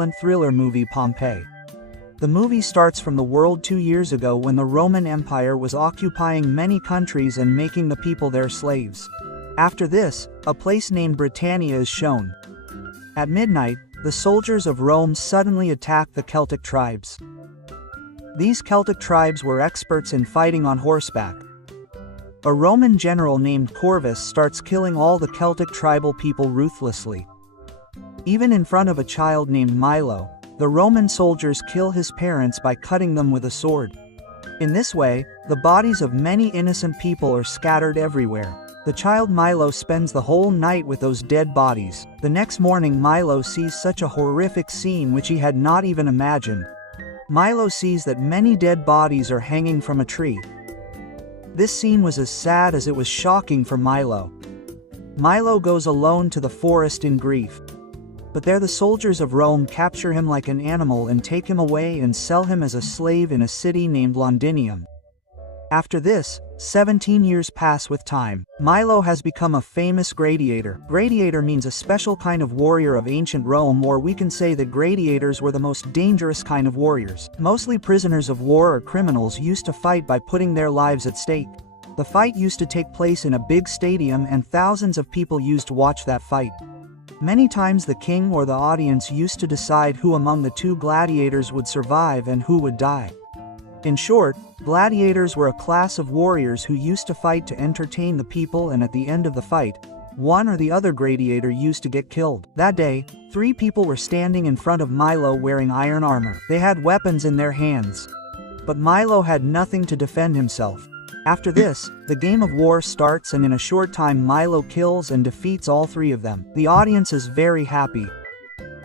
violent thriller movie Pompeii. The movie starts from the world 2 years ago when the Roman Empire was occupying many countries and making the people their slaves. After this, a place named Britannia is shown. At midnight, the soldiers of Rome suddenly attack the Celtic tribes. These Celtic tribes were experts in fighting on horseback. A Roman general named Corvus starts killing all the Celtic tribal people ruthlessly. Even in front of a child named Milo, the Roman soldiers kill his parents by cutting them with a sword. In this way, the bodies of many innocent people are scattered everywhere. The child Milo spends the whole night with those dead bodies. The next morning Milo sees such a horrific scene which he had not even imagined. Milo sees that many dead bodies are hanging from a tree. This scene was as sad as it was shocking for Milo. Milo goes alone to the forest in grief. But there the soldiers of Rome capture him like an animal and take him away and sell him as a slave in a city named Londinium. After this, 17 years pass with time. Milo has become a famous gladiator. Gladiator means a special kind of warrior of ancient Rome, or we can say that gladiators were the most dangerous kind of warriors. Mostly prisoners of war or criminals used to fight by putting their lives at stake. The fight used to take place in a big stadium and thousands of people used to watch that fight. Many times the king or the audience used to decide who among the two gladiators would survive and who would die. In short, gladiators were a class of warriors who used to fight to entertain the people, and at the end of the fight, one or the other gladiator used to get killed. That day, 3 people were standing in front of Milo wearing iron armor. They had weapons in their hands. But Milo had nothing to defend himself. After this, the game of war starts, and in a short time Milo kills and defeats all 3 of them. The audience is very happy.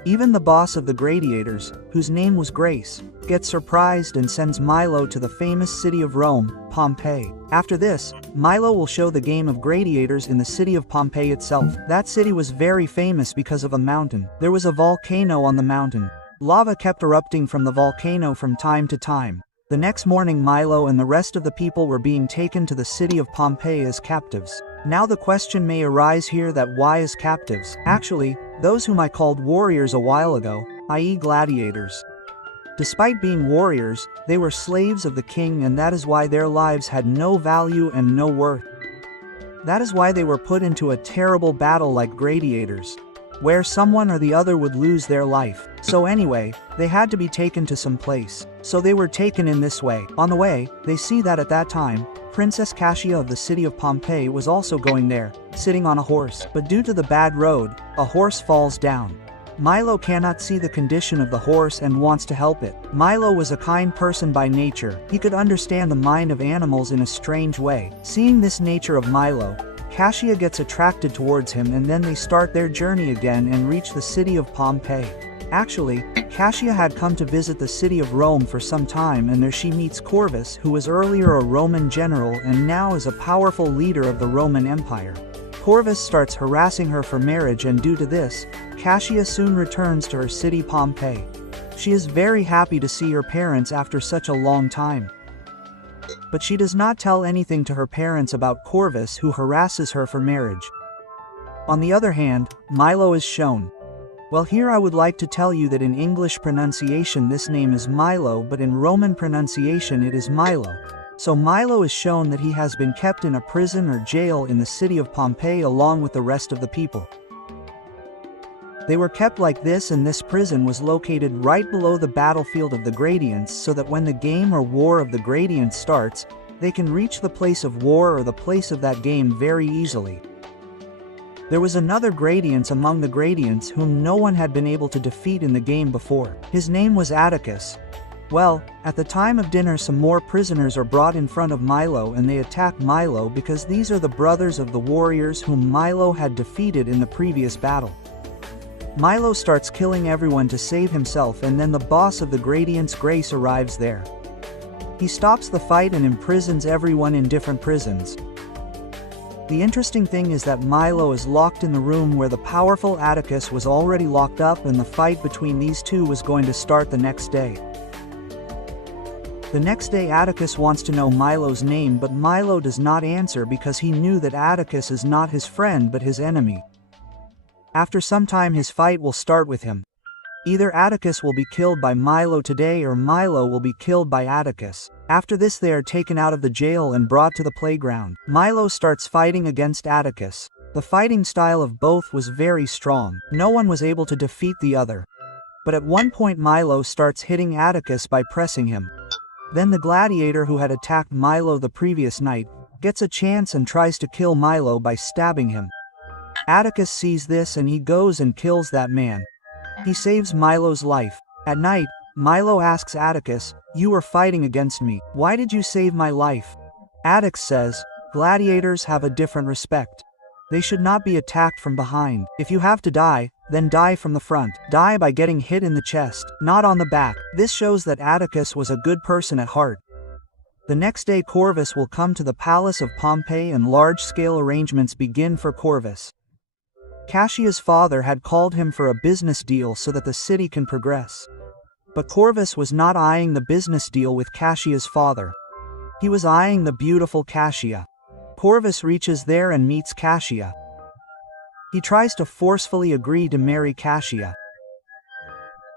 Even the boss of the gladiators, whose name was Grace, gets surprised and sends Milo to the famous city of Rome, Pompeii. After this, Milo will show the game of gladiators in the city of Pompeii itself. That city was very famous because of a mountain. There was a volcano on the mountain. Lava kept erupting from the volcano from time to time. The next morning Milo and the rest of the people were being taken to the city of Pompeii as captives. Now the question may arise here that why as captives? Actually, those whom I called warriors a while ago, i.e. gladiators. Despite being warriors, they were slaves of the king, and that is why their lives had no value and no worth. That is why they were put into a terrible battle like gladiators, where someone or the other would lose their life. So anyway, they had to be taken to some place. So they were taken in this way. On the way, they see that at that time, Princess Cassia of the city of Pompeii was also going there, sitting on a horse. But due to the bad road, a horse falls down. Milo cannot see the condition of the horse and wants to help it. Milo was a kind person by nature. He could understand the mind of animals in a strange way. Seeing this nature of Milo, Cassia gets attracted towards him, and then they start their journey again and reach the city of Pompeii. Actually, Cassia had come to visit the city of Rome for some time, and there she meets Corvus, who was earlier a Roman general and now is a powerful leader of the Roman Empire. Corvus starts harassing her for marriage, and due to this, Cassia soon returns to her city Pompeii. She is very happy to see her parents after such a long time. But she does not tell anything to her parents about Corvus, who harasses her for marriage. On the other hand, Milo is shown. Well, here I would like to tell you that in English pronunciation this name is Milo, but in Roman pronunciation it is Milo. So Milo is shown that he has been kept in a prison or jail in the city of Pompeii along with the rest of the people. They were kept like this, and this prison was located right below the battlefield of the gradients, so that when the game or war of the gradients starts, they can reach the place of war or the place of that game very easily. There was another gradient among the gradients whom no one had been able to defeat in the game before. His name was Atticus. Well, at the time of dinner some more prisoners are brought in front of Milo, and they attack Milo because these are the brothers of the warriors whom Milo had defeated in the previous battle. Milo starts killing everyone to save himself, and then the boss of the gradients, Grace, arrives there. He stops the fight and imprisons everyone in different prisons. The interesting thing is that Milo is locked in the room where the powerful Atticus was already locked up, and the fight between these two was going to start the next day. The next day Atticus wants to know Milo's name, but Milo does not answer because he knew that Atticus is not his friend but his enemy. After some time his fight will start with him. Either Atticus will be killed by Milo today or Milo will be killed by Atticus. After this they are taken out of the jail and brought to the playground. Milo starts fighting against Atticus. The fighting style of both was very strong. No one was able to defeat the other. But at one point Milo starts hitting Atticus by pressing him. Then the gladiator who had attacked Milo the previous night gets a chance and tries to kill Milo by stabbing him. Atticus sees this and he goes and kills that man. He saves Milo's life. At night, Milo asks Atticus, "You were fighting against me. Why did you save my life?" Atticus says, "Gladiators have a different respect. They should not be attacked from behind. If you have to die, then die from the front. Die by getting hit in the chest, not on the back." This shows that Atticus was a good person at heart. The next day Corvus will come to the palace of Pompeii and large-scale arrangements begin for Corvus. Cassia's father had called him for a business deal so that the city can progress. But Corvus was not eyeing the business deal with Cassia's father. He was eyeing the beautiful Cassia. Corvus reaches there and meets Cassia. He tries to forcefully agree to marry Cassia.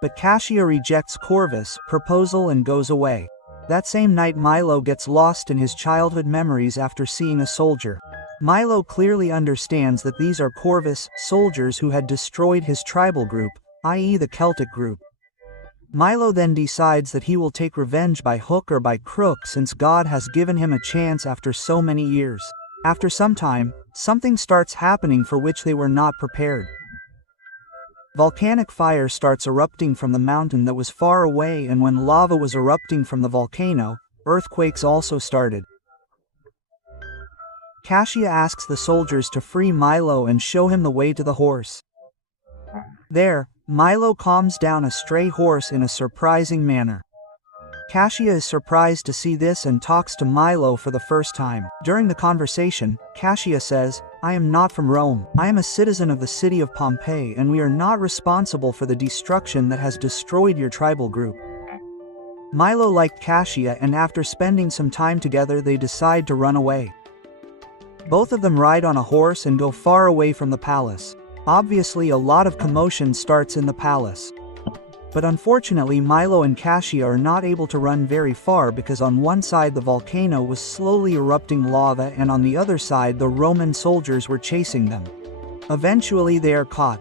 But Cassia rejects Corvus' proposal and goes away. That same night Milo gets lost in his childhood memories after seeing a soldier. Milo clearly understands that these are Corvus' soldiers who had destroyed his tribal group, i.e. the Celtic group. Milo then decides that he will take revenge by hook or by crook since God has given him a chance after so many years. After some time, something starts happening for which they were not prepared. Volcanic fire starts erupting from the mountain that was far away, and when lava was erupting from the volcano, earthquakes also started. Cassia asks the soldiers to free Milo and show him the way to the horse. There, Milo calms down a stray horse in a surprising manner. Cassia is surprised to see this and talks to Milo for the first time. During the conversation, Cassia says, "I am not from Rome. I am a citizen of the city of Pompeii and we are not responsible for the destruction that has destroyed your tribal group." Milo liked Cassia and after spending some time together they decide to run away. Both of them ride on a horse and go far away from the palace. Obviously a lot of commotion starts in the palace. But unfortunately Milo and Cassia are not able to run very far because on one side the volcano was slowly erupting lava and on the other side the Roman soldiers were chasing them. Eventually they are caught.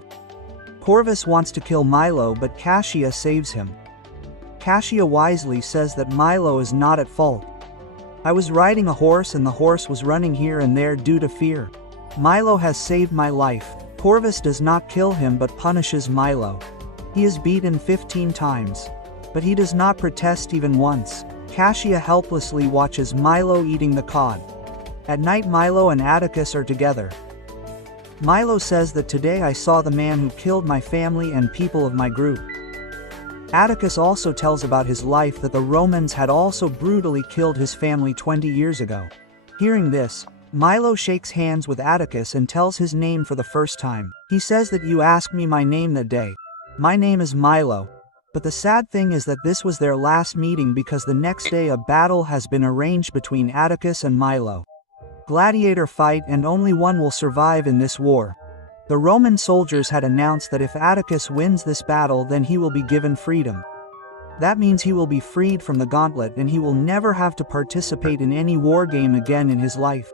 Corvus wants to kill Milo but Cassia saves him. Cassia wisely says that Milo is not at fault. "I was riding a horse and the horse was running here and there due to fear. Milo has saved my life." Corvus does not kill him but punishes Milo. He is beaten 15 times. But he does not protest even once. Cassia helplessly watches Milo eating the cod. At night Milo and Atticus are together. Milo says that today I saw the man who killed my family and people of my group. Atticus also tells about his life that the Romans had also brutally killed his family 20 years ago. Hearing this, Milo shakes hands with Atticus and tells his name for the first time. He says that "You asked me my name that day. My name is Milo." But the sad thing is that this was their last meeting because the next day a battle has been arranged between Atticus and Milo. Gladiator fight and only one will survive in this war. The Roman soldiers had announced that if Atticus wins this battle then he will be given freedom. That means he will be freed from the gauntlet and he will never have to participate in any war game again in his life.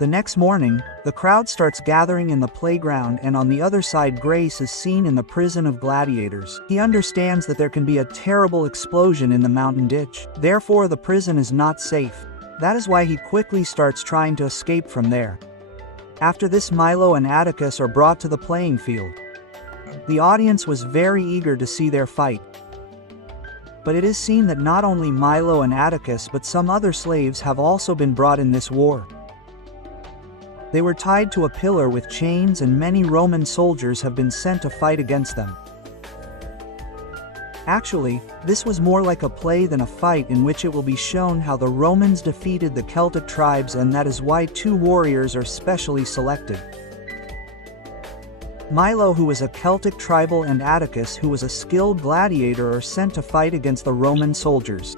The next morning, the crowd starts gathering in the playground and on the other side Grace is seen in the prison of gladiators. He understands that there can be a terrible explosion in the mountain ditch. Therefore the prison is not safe. That is why he quickly starts trying to escape from there. After this Milo and Atticus are brought to the playing field. The audience was very eager to see their fight. But it is seen that not only Milo and Atticus but some other slaves have also been brought in this war. They were tied to a pillar with chains and many Roman soldiers have been sent to fight against them. Actually, this was more like a play than a fight in which it will be shown how the Romans defeated the Celtic tribes, and that is why 2 warriors are specially selected. Milo, who was a Celtic tribal, and Atticus, who was a skilled gladiator, are sent to fight against the Roman soldiers.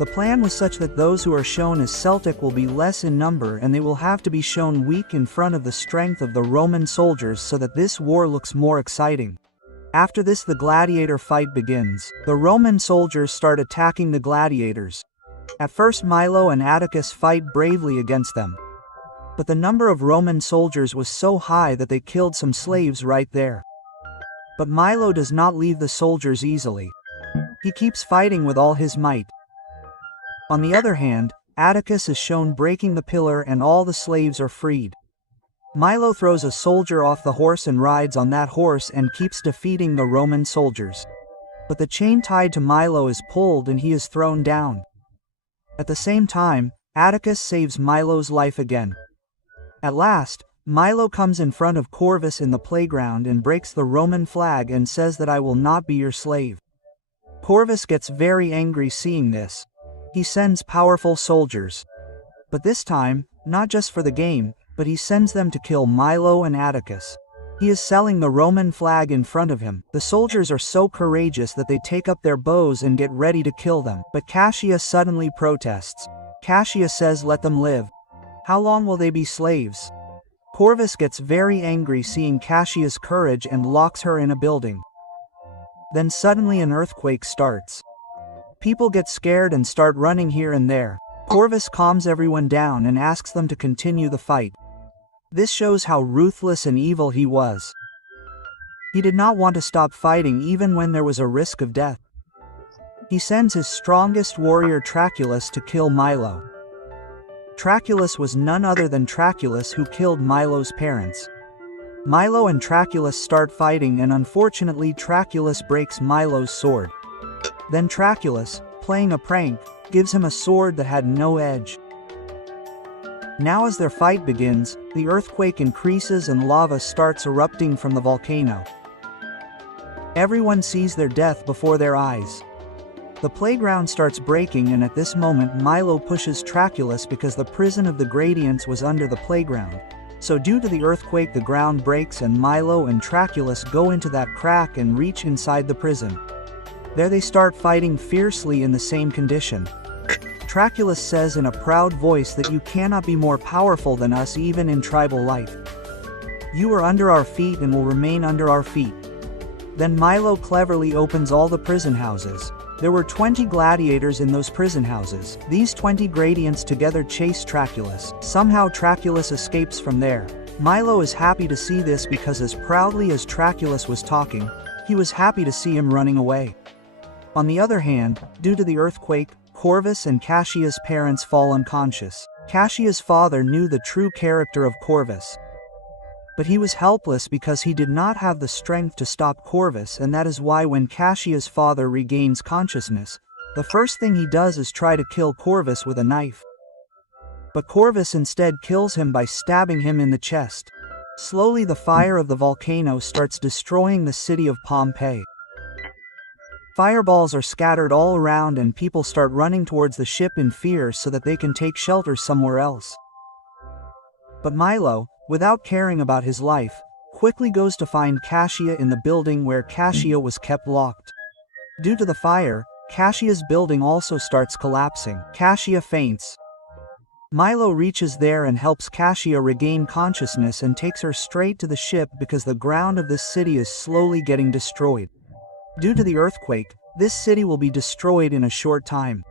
The plan was such that those who are shown as Celtic will be less in number and they will have to be shown weak in front of the strength of the Roman soldiers so that this war looks more exciting. After this, the gladiator fight begins. The Roman soldiers start attacking the gladiators. At first, Milo and Atticus fight bravely against them. But the number of Roman soldiers was so high that they killed some slaves right there. But Milo does not leave the soldiers easily. He keeps fighting with all his might. On the other hand, Atticus is shown breaking the pillar and all the slaves are freed. Milo throws a soldier off the horse and rides on that horse and keeps defeating the Roman soldiers. But the chain tied to Milo is pulled and he is thrown down. At the same time, Atticus saves Milo's life again. At last, Milo comes in front of Corvus in the playground and breaks the Roman flag and says that I will not be your slave. Corvus gets very angry seeing this. He sends powerful soldiers. But this time, not just for the game, but he sends them to kill Milo and Atticus. He is selling the Roman flag in front of him. The soldiers are so courageous that they take up their bows and get ready to kill them. But Cassius suddenly protests. Cassius says let them live. How long will they be slaves? Corvus gets very angry seeing Cassius' courage and locks her in a building. Then suddenly an earthquake starts. People get scared and start running here and there. Corvus calms everyone down and asks them to continue the fight. This shows how ruthless and evil he was. He did not want to stop fighting even when there was a risk of death. He sends his strongest warrior Traculus to kill Milo. Traculus was none other than Traculus who killed Milo's parents. Milo and Traculus start fighting and unfortunately Traculus breaks Milo's sword. Then Traculus, playing a prank, gives him a sword that had no edge. Now as their fight begins, the earthquake increases and lava starts erupting from the volcano. Everyone sees their death before their eyes. The playground starts breaking and at this moment Milo pushes Traculus because the prison of the Gradients was under the playground. So due to the earthquake the ground breaks and Milo and Traculus go into that crack and reach inside the prison. There they start fighting fiercely in the same condition. Traculus says in a proud voice that you cannot be more powerful than us even in tribal life. You are under our feet and will remain under our feet. Then Milo cleverly opens all the prison houses. There were 20 gladiators in those prison houses. These 20 gradients together chase Traculus. Somehow Traculus escapes from there. Milo is happy to see this because as proudly as Traculus was talking, he was happy to see him running away. On the other hand, due to the earthquake, Corvus and Cassia's parents fall unconscious. Cassia's father knew the true character of Corvus. But he was helpless because he did not have the strength to stop Corvus, and that is why when Cassia's father regains consciousness, the first thing he does is try to kill Corvus with a knife. But Corvus instead kills him by stabbing him in the chest. Slowly the fire of the volcano starts destroying the city of Pompeii. Fireballs are scattered all around and people start running towards the ship in fear so that they can take shelter somewhere else. But Milo, without caring about his life, quickly goes to find Cassia in the building where Cassia was kept locked. Due to the fire, Cassia's building also starts collapsing. Cassia faints. Milo reaches there and helps Cassia regain consciousness and takes her straight to the ship because the ground of this city is slowly getting destroyed. Due to the earthquake, this city will be destroyed in a short time.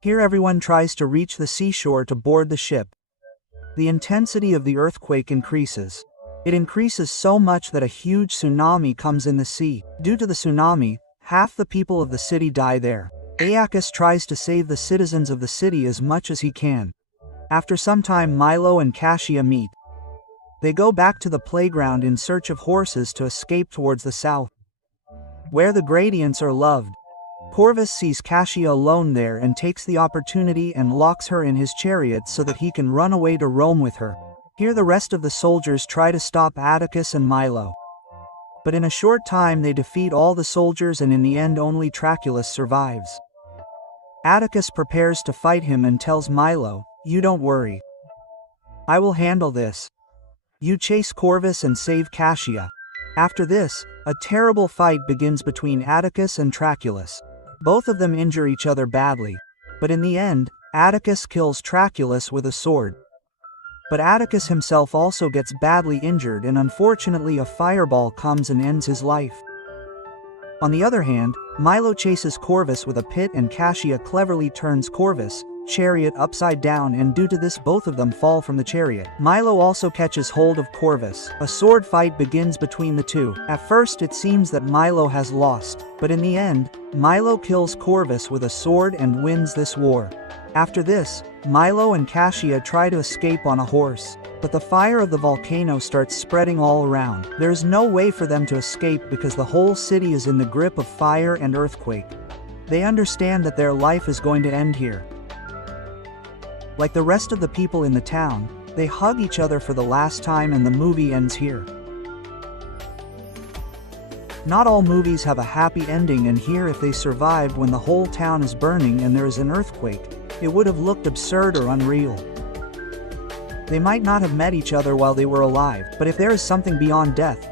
Here everyone tries to reach the seashore to board the ship. The intensity of the earthquake increases. It increases so much that a huge tsunami comes in the sea. Due to the tsunami, half the people of the city die there. Aeacus tries to save the citizens of the city as much as he can. After some time Milo and Cassia meet. They go back to the playground in search of horses to escape towards the south, where the gradients are loved. Corvus sees Cassia alone there and takes the opportunity and locks her in his chariot so that he can run away to Rome with her. Here the rest of the soldiers try to stop Atticus and Milo. But in a short time they defeat all the soldiers and in the end only Traculus survives. Atticus prepares to fight him and tells Milo, "You don't worry. I will handle this. You chase Corvus and save Cassia." After this, a terrible fight begins between Atticus and Traculus. Both of them injure each other badly. But in the end, Atticus kills Traculus with a sword. But Atticus himself also gets badly injured and unfortunately a fireball comes and ends his life. On the other hand, Milo chases Corvus with a pit and Cassia cleverly turns Corvus' chariot upside down, and due to this both of them fall from the chariot. Milo also catches hold of Corvus. A sword fight begins between the two. At first it seems that Milo has lost, but in the end, Milo kills Corvus with a sword and wins this war. After this, Milo and Cassia try to escape on a horse, but the fire of the volcano starts spreading all around. There is no way for them to escape because the whole city is in the grip of fire and earthquake. They understand that their life is going to end here. Like the rest of the people in the town, they hug each other for the last time, and the movie ends here. Not all movies have a happy ending, and here if they survived when the whole town is burning and there is an earthquake, it would have looked absurd or unreal. They might not have met each other while they were alive, but if there is something beyond death,